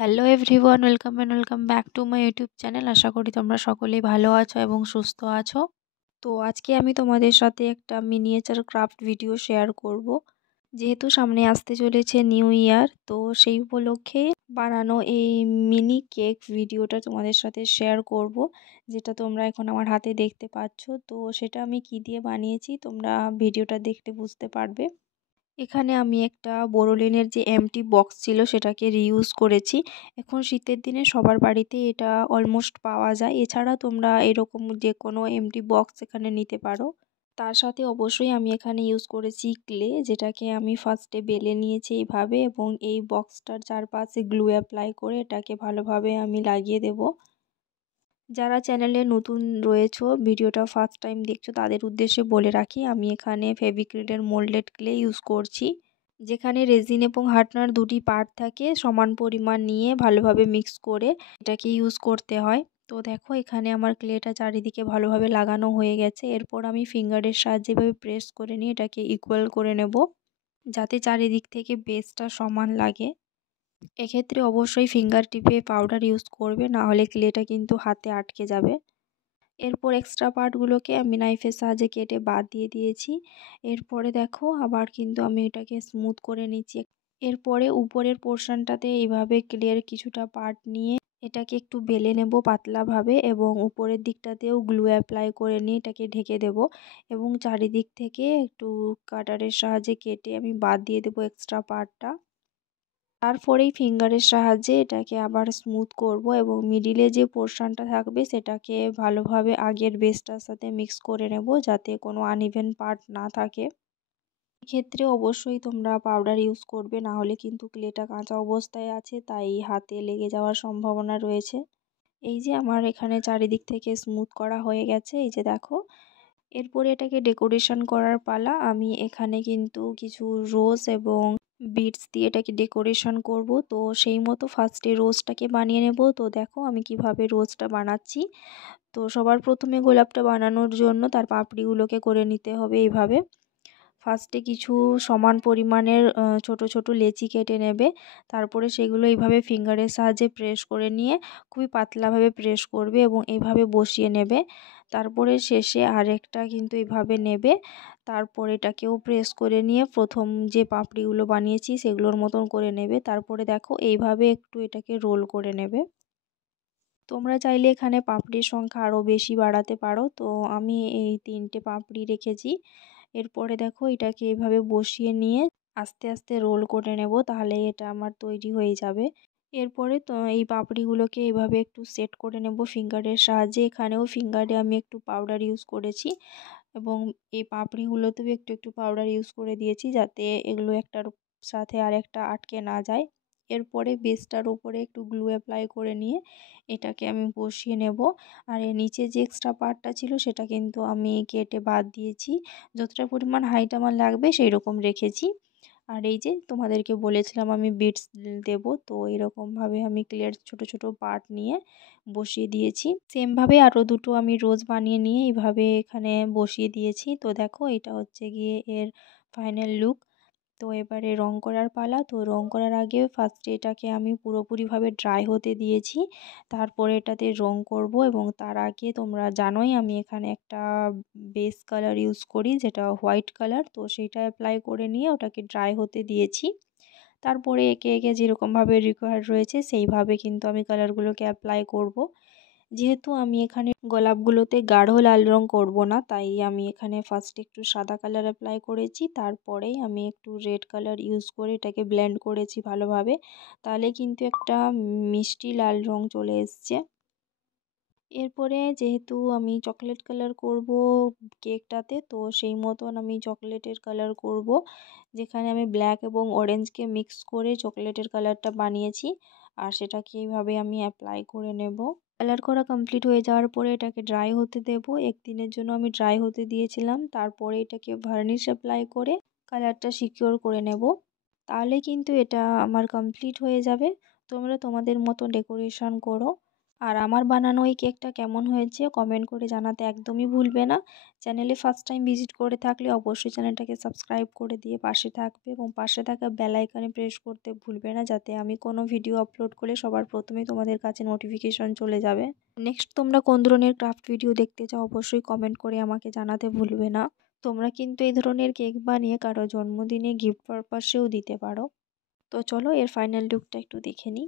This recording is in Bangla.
Hello everyone, welcome back to my YouTube channel. আশা করি তোমরা সকলেই ভালো আছো এবং সুস্থ আছো। তো আজকে আমি তোমাদের সাথে একটা মিনিয়েচার ক্রাফট ভিডিও শেয়ার করব। যেহেতু সামনে আসতে চলেছে নিউ ইয়ার, তো সেই উপলক্ষে বানানো এই মিনি কেক ভিডিওটা তোমাদের সাথে শেয়ার করব, যেটা তোমরা এখন আমার হাতে দেখতে পাচ্ছ। তো সেটা আমি কি দিয়ে বানিয়েছি তোমরা ভিডিওটা দেখতে বুঝতে পারবে। এখানে আমি একটা বোরোলিনের যে এমটি বক্স ছিল সেটাকে রিইউজ করেছি। এখন শীতের দিনে সবার বাড়িতে এটা অলমোস্ট পাওয়া যায়। এছাড়া তোমরা এরকম যে কোনো এমটি বক্স এখানে নিতে পারো। তার সাথে অবশ্যই আমি এখানে ইউজ করেছি ক্লে, যেটাকে আমি ফার্স্টে বেলে নিয়েছি এইভাবে, এবং এই বক্সটার চারপাশে গ্লু অ্যাপ্লাই করে এটাকে ভালোভাবে আমি লাগিয়ে দেব। যারা চ্যানেলে নতুন রয়েছো, ভিডিওটা ফার্স্ট টাইম দেখছো, তাদের উদ্দেশ্যে বলে রাখি আমি এখানে ফেভিক্রিলের মোল্ডেড ক্লে ইউজ করছি, যেখানে রেজিন এবং হার্ডনার দুটি পার্ট থাকে। সমান পরিমাণ নিয়ে ভালোভাবে মিক্স করে এটাকে ইউজ করতে হয়। তো দেখো এখানে আমার ক্লেটা চারিদিকে ভালোভাবে লাগানো হয়ে গেছে। এরপর আমি ফিঙ্গারের সাহায্যে এভাবে প্রেস করে নিয়ে এটাকে ইকুয়াল করে নেব, যাতে চারিদিক থেকে বেসটা সমান লাগে। এক্ষেত্রে অবশ্যই ফিঙ্গার টিপে পাউডার ইউজ করবে, না হলে ক্লেটা কিন্তু হাতে আটকে যাবে। এরপর এক্সট্রা পার্টগুলোকে আমি নাইফের সাহায্যে কেটে বাদ দিয়ে দিয়েছি। এরপরে দেখো আবার কিন্তু আমি এটাকে স্মুথ করে নিচ্ছি। এরপরে উপরের পোর্শনটাতে এইভাবে ক্লের কিছুটা পার্ট নিয়ে এটাকে একটু বেলে নেব পাতলাভাবে, এবং উপরের দিকটাতেও গ্লু অ্যাপ্লাই করে নিয়ে এটাকে ঢেকে দেব, এবং চারিদিক থেকে একটু কাটারের সাহায্যে কেটে আমি বাদ দিয়ে দেবো এক্সট্রা পার্টটা। তারপরেই ফিঙ্গারের সাহায্যে এটাকে আবার স্মুথ করব, এবং মিডিলে যে পোর্শনটা থাকবে সেটাকে ভালোভাবে আগের বেসটার সাথে মিক্স করে নেব, যাতে কোনো আনইভেন পার্ট না থাকে। এক্ষেত্রে অবশ্যই তোমরা পাউডার ইউজ করবে, না হলে কিন্তু ক্লেটা কাঁচা অবস্থায় আছে, তাই হাতে লেগে যাওয়ার সম্ভাবনা রয়েছে। এই যে আমার এখানে চারিদিক থেকে স্মুথ করা হয়ে গেছে, এই যে দেখো। এরপরে এটাকে ডেকোরেশন করার পালা। আমি এখানে কিন্তু কিছু রোজ এবং বিটস দিয়ে এটাকে ডেকোরেশন করব। তো সেই মতো ফার্স্টে রোজটাকে বানিয়ে নেব। তো দেখো আমি কিভাবে রোজটা বানাচ্ছি। তো সবার প্রথমে গোলাপটা বানানোর জন্য তার পাপড়িগুলোকে করে নিতে হবে এইভাবে। ফার্স্টে কিছু সমান পরিমাণের ছোট ছোট লেচি কেটে নেবে। তারপরে সেগুলো এইভাবে ফিঙ্গারের সাহায্যে প্রেস করে নিয়ে খুবই পাতলাভাবে প্রেস করবে এবং এইভাবে বসিয়ে নেবে। তারপরে শেষে আরেকটা কিন্তু এইভাবে নেবে। তারপর এটাকেও প্রেস করে নিয়ে প্রথম যে পাপড়িগুলো বানিয়েছি সেগুলোর মতন করে নেবে। তারপরে দেখো এইভাবে একটু এটাকে রোল করে নেবে। তোমরা চাইলে এখানে পাপড়ির সংখ্যা আরও বেশি বাড়াতে পারো। তো আমি এই 3টে পাপড়ি রেখেছি। এরপরে দেখো এটাকে এভাবে বসিয়ে নিয়ে আস্তে আস্তে রোল করে নেব, তাহলে এটা আমার তৈরি হয়ে যাবে। এরপরে তো এই পাপড়িগুলোকে এভাবে একটু সেট করে নেব ফিঙ্গারের সাহায্যে। এখানেও ফিঙ্গারে আমি একটু পাউডার ইউজ করেছি, এবং এই পাপড়িগুলোতেও একটু একটু পাউডার ইউজ করে দিয়েছি, যাতে এগুলো একটার সাথে আর একটা আটকে না যায়। এরপরে বেসটার উপরে একটু গ্লু অ্যাপ্লাই করে নিয়ে এটাকে আমি বসিয়ে নেব। আর এর নিচে যে এক্সট্রা পার্টটা ছিল সেটা কিন্তু আমি কেটে বাদ দিয়েছি। যতটা পরিমাণ হাইট আমার লাগবে সেই রকম রেখেছি। আর এই যে তোমাদেরকে বলেছিলাম আমি বিটস দেব, তো এরকমভাবে আমি ক্লের ছোট ছোট পার্ট নিয়ে বসিয়ে দিয়েছি। সেমভাবে আরও দুটো আমি রোজ বানিয়ে নিয়ে এইভাবে এখানে বসিয়ে দিয়েছি। তো দেখো এটা হচ্ছে গিয়ে এর ফাইনাল লুক। তো এবারে রং করার পালা। তো রং করার আগে ফার্স্টে এটাকে আমি পুরোপুরিভাবে ড্রাই হতে দিয়েছি, তারপরে এটাতে রং করব। এবং তার আগে তোমরা জানোই আমি এখানে একটা বেস কালার ইউজ করি, যেটা হোয়াইট কালার। তো সেটা অ্যাপ্লাই করে নিয়ে ওটাকে ড্রাই হতে দিয়েছি। তারপরে একে একে যেরকমভাবে রিকোয়ার্ড রয়েছে সেইভাবে কিন্তু আমি কালারগুলোকে অ্যাপ্লাই করব। যেহেতু আমি এখানে গোলাপগুলোতে গাঢ় লাল রং করব না, তাই আমি এখানে ফার্স্টে একটু সাদা কালার অ্যাপ্লাই করেছি, তারপরেই আমি একটু রেড কালার ইউজ করে এটাকে ব্লেন্ড করেছি ভালোভাবে। তাহলে কিন্তু একটা মিষ্টি লাল রং চলে এসছে। এরপরে যেহেতু আমি চকলেট কালার করব কেকটাতে, তো সেই মতন আমি চকলেটের কালার করব, যেখানে আমি ব্ল্যাক এবং অরেঞ্জকে মিক্স করে চকলেটের কালারটা বানিয়েছি। আর সেটাকে এইভাবে আমি অ্যাপ্লাই করে নেব। কালার করা কমপ্লিট হয়ে যাওয়ার পরে এটাকে ড্রাই হতে দেব। একদিনের জন্য আমি ড্রাই হতে দিয়েছিলাম। তারপরে এটাকে ভার্নিশ অ্যাপ্লাই করে কালারটা সিকিওর করে নেব। তাহলে কিন্তু এটা আমার কমপ্লিট হয়ে যাবে। তোমরা তোমাদের মতো ডেকোরেশন করো। আর আমার বানানো এই কেকটা কেমন হয়েছে কমেন্ট করে জানাতে একদমই ভুলবে না। চ্যানেলে ফার্স্ট টাইম ভিজিট করে থাকলে অবশ্যই চ্যানেলটাকে সাবস্ক্রাইব করে দিয়ে পাশে থাকবে এবং পাশে থাকা বেল আইকনে প্রেস করতে ভুলবে না, যাতে আমি কোনো ভিডিও আপলোড করলে সবার প্রথমেই তোমাদের কাছে নোটিফিকেশন চলে যাবে। নেক্সট তোমরা কোন ধরনের ক্রাফট ভিডিও দেখতে চাও অবশ্যই কমেন্ট করে আমাকে জানাতে ভুলবে না। তোমরা কিন্তু এই ধরনের কেক বানিয়ে কারো জন্মদিনে গিফট পারপাসেও দিতে পারো। তো চলো এর ফাইনাল লুকটা একটু দেখে নিই।